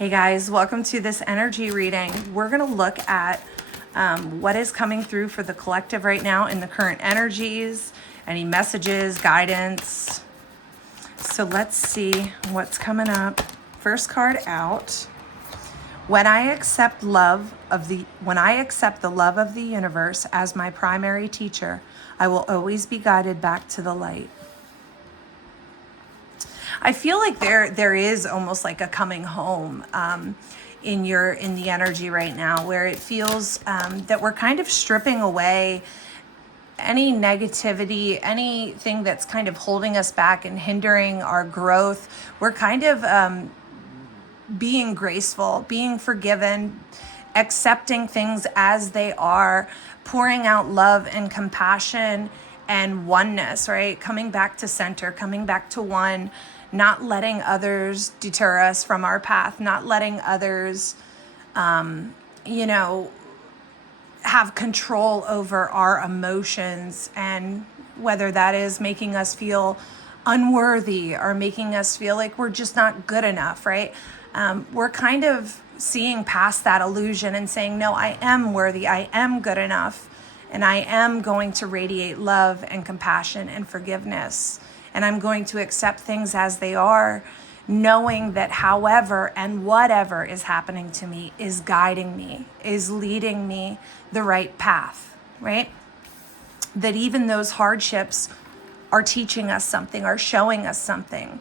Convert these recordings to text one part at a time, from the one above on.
Hey guys, welcome to this energy reading. We're going to look at what is coming through for the collective right now in the current energies, any messages, guidance. So let's see what's coming up. First card out. When I accept the love of the universe as my primary teacher, I will always be guided back to the light. I feel like there is almost like a coming home in the energy right now, where it feels that we're kind of stripping away any negativity, anything that's kind of holding us back and hindering our growth. We're kind of being graceful, being forgiven, accepting things as they are, pouring out love and compassion and oneness, right? Coming back to center, coming back to one, not letting others deter us from our path, not letting others, have control over our emotions, and whether that is making us feel unworthy or making us feel like we're just not good enough, right? We're kind of seeing past that illusion and saying, no, I am worthy, I am good enough, and I am going to radiate love and compassion and forgiveness. And I'm going to accept things as they are, knowing that however and whatever is happening to me is guiding me, is leading me the right path, right? That even those hardships are teaching us something, are showing us something.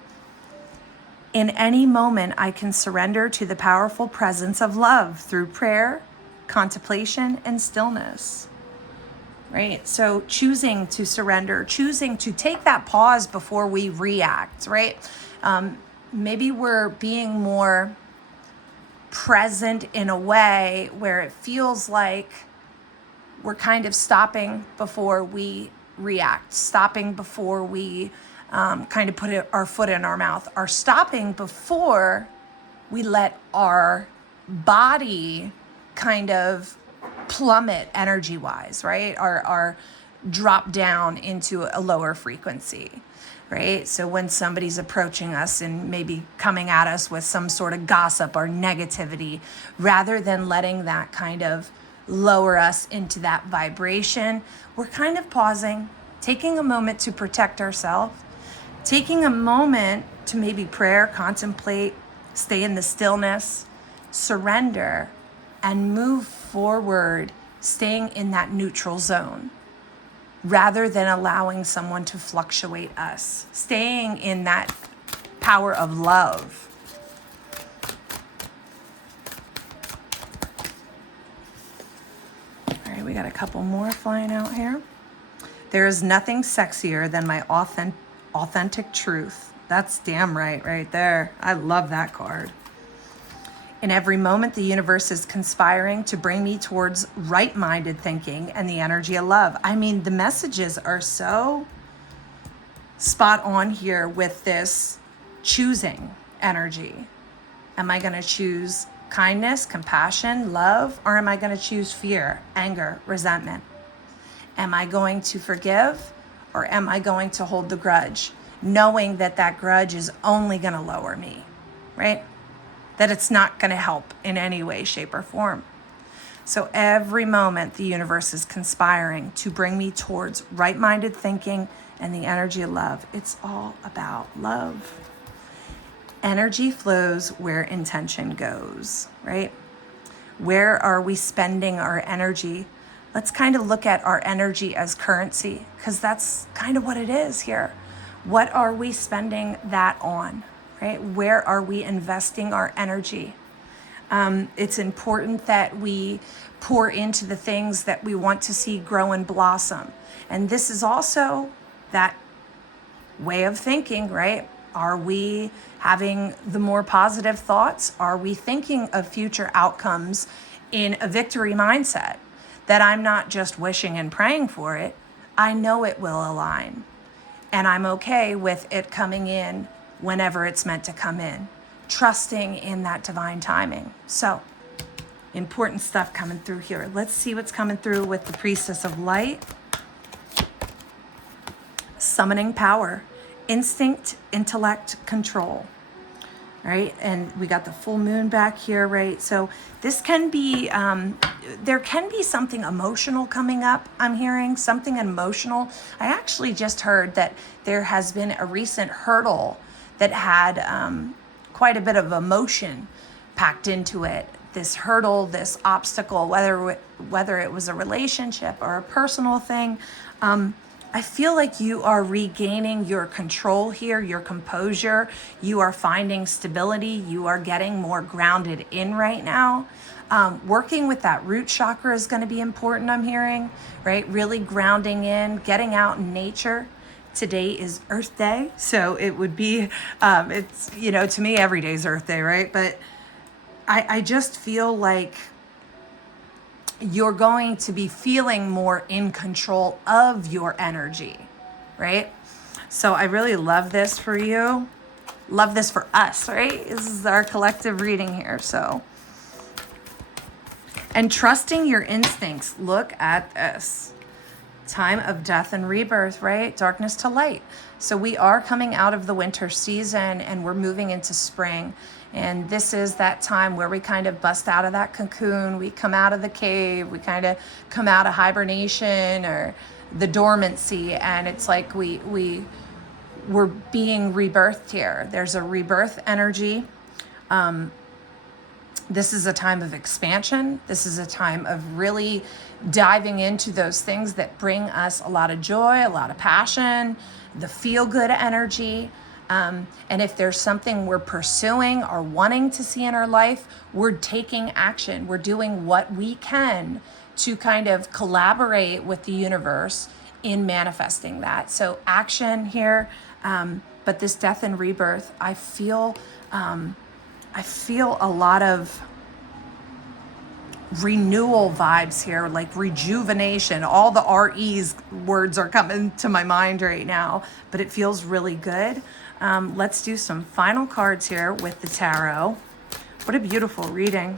In any moment, I can surrender to the powerful presence of love through prayer, contemplation, and stillness. Right? So choosing to surrender, choosing to take that pause before we react, right? Maybe we're being more present in a way where it feels like we're kind of stopping before we react, stopping before we kind of put our foot in our mouth, or stopping before we let our body kind of plummet energy-wise, right? Or drop down into a lower frequency, right? So when somebody's approaching us and maybe coming at us with some sort of gossip or negativity, rather than letting that kind of lower us into that vibration, we're kind of pausing, taking a moment to protect ourselves, taking a moment to maybe prayer, contemplate, stay in the stillness, surrender, and move forward, staying in that neutral zone, rather than allowing someone to fluctuate us, staying in that power of love. All right, we got a couple more flying out here. There is nothing sexier than my authentic truth. That's damn right there. I love that card. In every moment, the universe is conspiring to bring me towards right-minded thinking and the energy of love. I mean, the messages are so spot on here with this choosing energy. Am I going to choose kindness, compassion, love, or am I going to choose fear, anger, resentment? Am I going to forgive, or am I going to hold the grudge, knowing that that grudge is only going to lower me, right? That it's not going to help in any way, shape, or form. So every moment, the universe is conspiring to bring me towards right-minded thinking and the energy of love. It's all about love. Energy flows where intention goes, right? Where are we spending our energy? Let's kind of look at our energy as currency, because that's kind of what it is here. What are we spending that on? Right? Where are we investing our energy? It's important that we pour into the things that we want to see grow and blossom. And this is also that way of thinking, right? Are we having the more positive thoughts? Are we thinking of future outcomes in a victory mindset? That I'm not just wishing and praying for it. I know it will align. And I'm okay with it coming in whenever it's meant to come in, trusting in that divine timing. So, important stuff coming through here. Let's see what's coming through with the Priestess of Light. Summoning power, instinct, intellect, control. right? And we got the full moon back here, right? So this can be, there can be something emotional coming up. I'm hearing something emotional. I actually just heard that there has been a recent hurdle that had quite a bit of emotion packed into it. This hurdle, this obstacle, whether it was a relationship or a personal thing. I feel like you are regaining your control here, your composure. You are finding stability. You are getting more grounded in right now. Working with that root chakra is going to be important, I'm hearing, right? Really grounding in, getting out in nature. Today is Earth Day, so it would be, it's, to me, every day is Earth Day, right? But I just feel like you're going to be feeling more in control of your energy, right? So I really love this for you. Love this for us, right? This is our collective reading here. So, and trusting your instincts. Look at this. Time of death and rebirth, right? Darkness to light. So we are coming out of the winter season and we're moving into spring. And this is that time where we kind of bust out of that cocoon. We come out of the cave. We kind of come out of hibernation or the dormancy. And it's like we're being rebirthed here. There's a rebirth energy. This is a time of expansion. This is a time of really diving into those things that bring us a lot of joy, a lot of passion, the feel-good energy. And if there's something we're pursuing or wanting to see in our life, we're taking action. We're doing what we can to kind of collaborate with the universe in manifesting that. So action here, but this death and rebirth, I feel a lot of renewal vibes here, like rejuvenation. All the RE's words are coming to my mind right now, but it feels really good. Let's do some final cards here with the tarot. What a beautiful reading.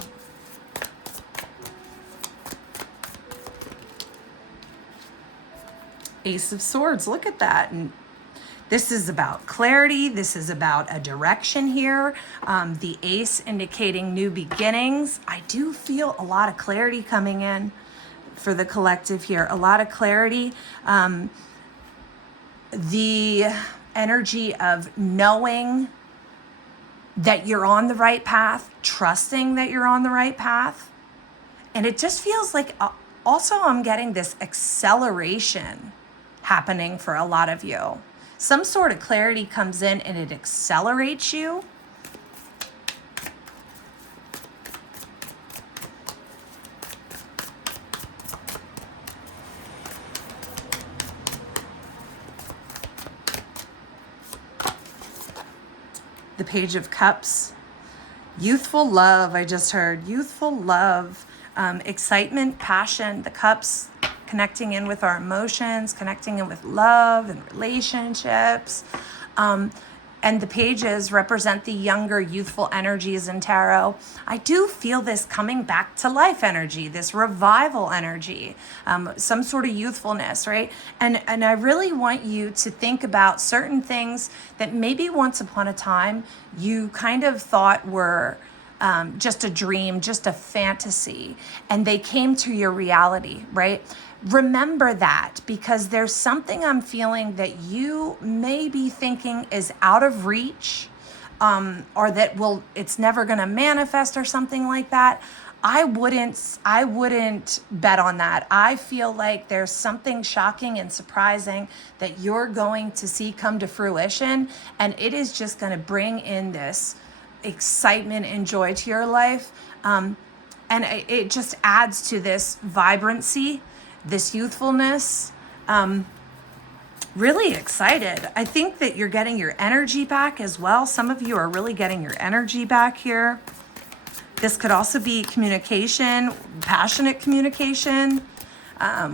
Ace of Swords, look at that. And this is about clarity. This is about a direction here. The ace indicating new beginnings. I do feel a lot of clarity coming in for the collective here. A lot of clarity. The energy of knowing that you're on the right path, trusting that you're on the right path. And it just feels like also I'm getting this acceleration happening for a lot of you. Some sort of clarity comes in and it accelerates you. The Page of Cups. Youthful love, I just heard. Youthful love, excitement, passion, the cups, connecting in with our emotions, connecting in with love and relationships. And the pages represent the younger, youthful energies in tarot. I do feel this coming back to life energy, this revival energy, some sort of youthfulness, right? And I really want you to think about certain things that maybe once upon a time you kind of thought were just a dream, just a fantasy, and they came to your reality, right? Remember that, because there's something I'm feeling that you may be thinking is out of reach, or that it's never going to manifest or something like that. I wouldn't bet on that. I feel like there's something shocking and surprising that you're going to see come to fruition, and it is just going to bring in this excitement and joy to your life. And it just adds to this vibrancy, this youthfulness. Really excited. I think that you're getting your energy back as well. Some of you are really getting your energy back here. This could also be communication, passionate communication,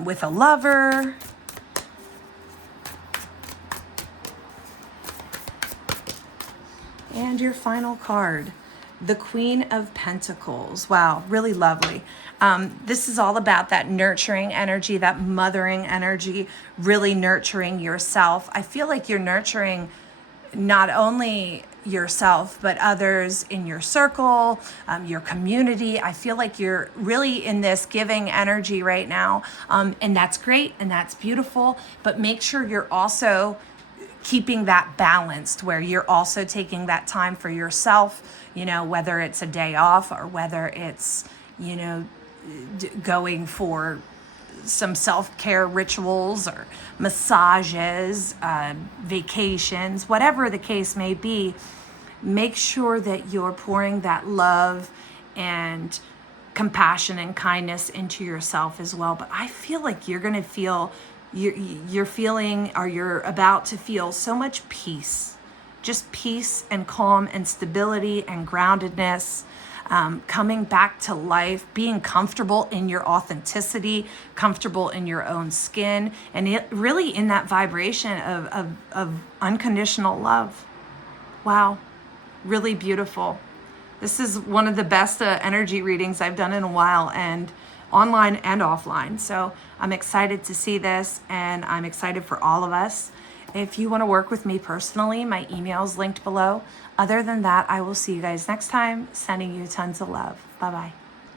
with a lover. And your final card, the Queen of Pentacles. Wow, really lovely. This is all about that nurturing energy, that mothering energy, really nurturing yourself. I feel like you're nurturing not only yourself, but others in your circle, your community. I feel like you're really in this giving energy right now. And that's great and that's beautiful, but make sure you're also keeping that balanced where you're also taking that time for yourself, whether it's a day off or whether it's, going for some self-care rituals or massages, vacations, whatever the case may be. Make sure that you're pouring that love and compassion and kindness into yourself as well. But I feel like you're going to feel, you're feeling, or you're about to feel so much peace, just peace and calm and stability and groundedness. Coming back to life, being comfortable in your authenticity, comfortable in your own skin, and really in that vibration of unconditional love. Wow, really beautiful. This is one of the best energy readings I've done in a while, and online and offline. So I'm excited to see this, and I'm excited for all of us. If you want to work with me personally, my email is linked below. Other than that, I will see you guys next time. Sending you tons of love. Bye-bye.